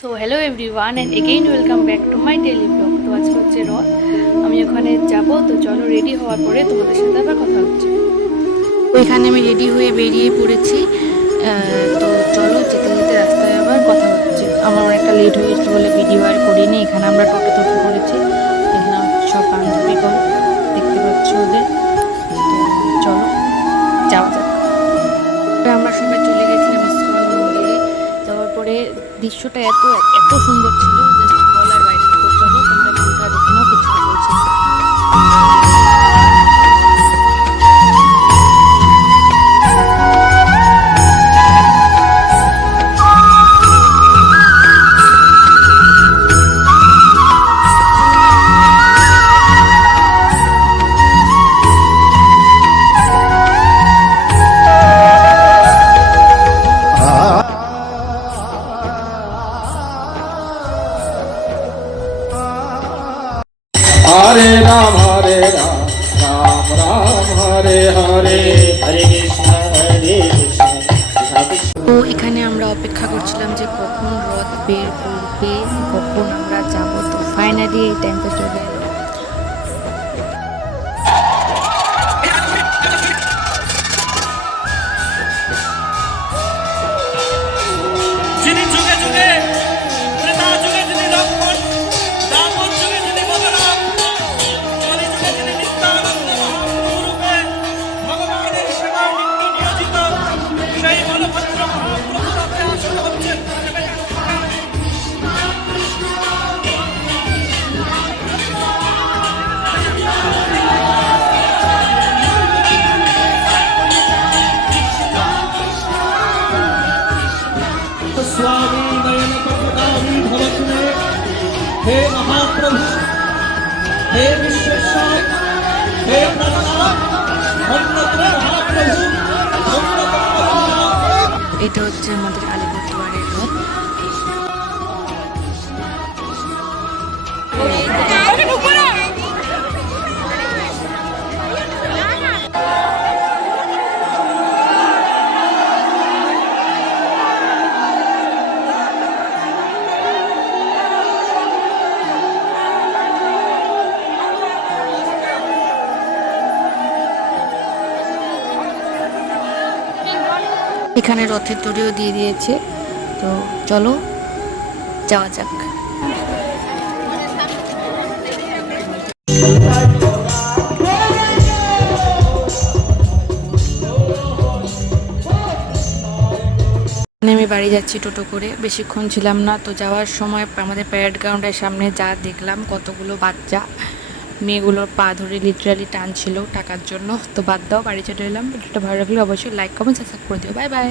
So hello everyone and again welcome back to my daily blog. তো আজকে হচ্ছে রথ, আমি ওখানে যাব। তো চলো, রেডি হওয়ার পরে তোমাদের সাথে আবার কথা হচ্ছে। ওইখানে আমি রেডি হয়ে বেরিয়ে পড়েছি। তো চলো, যেতে যেতে রাস্তায় আবার কথা হচ্ছে। আমার অনেকটা লেট হয়ে গেছিলো বলে ভিডিও আর করিনি। এখানে আমরা টোটোতে উঠে পড়েছি। এখানে সব বান্ধবীগণ দেখতে পাচ্ছ ওদের। তো চলো যাওয়া যাক। আমরা সবাই চলে গেছিলাম ইসকন মন্দিরে। যাওয়ার পরে দৃশ্যটা এত এত সুন্দর ছিল, জাস্ট বলার বাইরে। তো চলো তোমরা ভিডিওটা দেখে নাও, কিছু বলছি না। हरे राम राम राम हरे हरे हरे कृष्ण তো এখানে আমরা অপেক্ষা করছিলাম যে কখন রথ বের করবে, কখন আমরা যাব। তো ফাইনালি এই টাইমটা চলে এলো। যিনি যুগে যুগে ত্রেতা যুগে যিনি লক্ষ্মণ, দ্বাপর যুগে যিনি বলরাম, কলি যুগে যিনি নিত্যানন্দ মহাপ্রভুরূপে ভগবানের সেবায় নিত্য নিয়োজিত, সেই বলভদ্র মহাপ্রভু রথে আসীন হচ্ছেন। स्वामी नयन पटगामी भवतु मे, हे महाप्रभु, हे विश्वेश्वर, हे प्रभुनाथ, धन्यते महाप्रभु, এটা হচ্ছে আমাদের আলিপুরদুয়ারের রথ। এখানে রথের দড়িও দিয়ে দিয়েছে। তো চলো যাওয়া যাক। আমি বাড়ি যাচ্ছি টোটো করে, বেশিক্ষণ ছিলাম না। তো যাওয়ার সময় আমাদের প্যারেড গ্রাউন্ডের সামনে যা দেখলাম, কতগুলো বাচ্চা মেয়েগুলোর পা ধরে লিটারালি টানছিল টাকার জন্য। তো বাদ দাও, বাড়ি চলে এলাম। ভিডিওটা ভালো লাগলে অবশ্যই লাইক কমেন্ট সাবস্ক্রাইব করে দিও। Bye bye.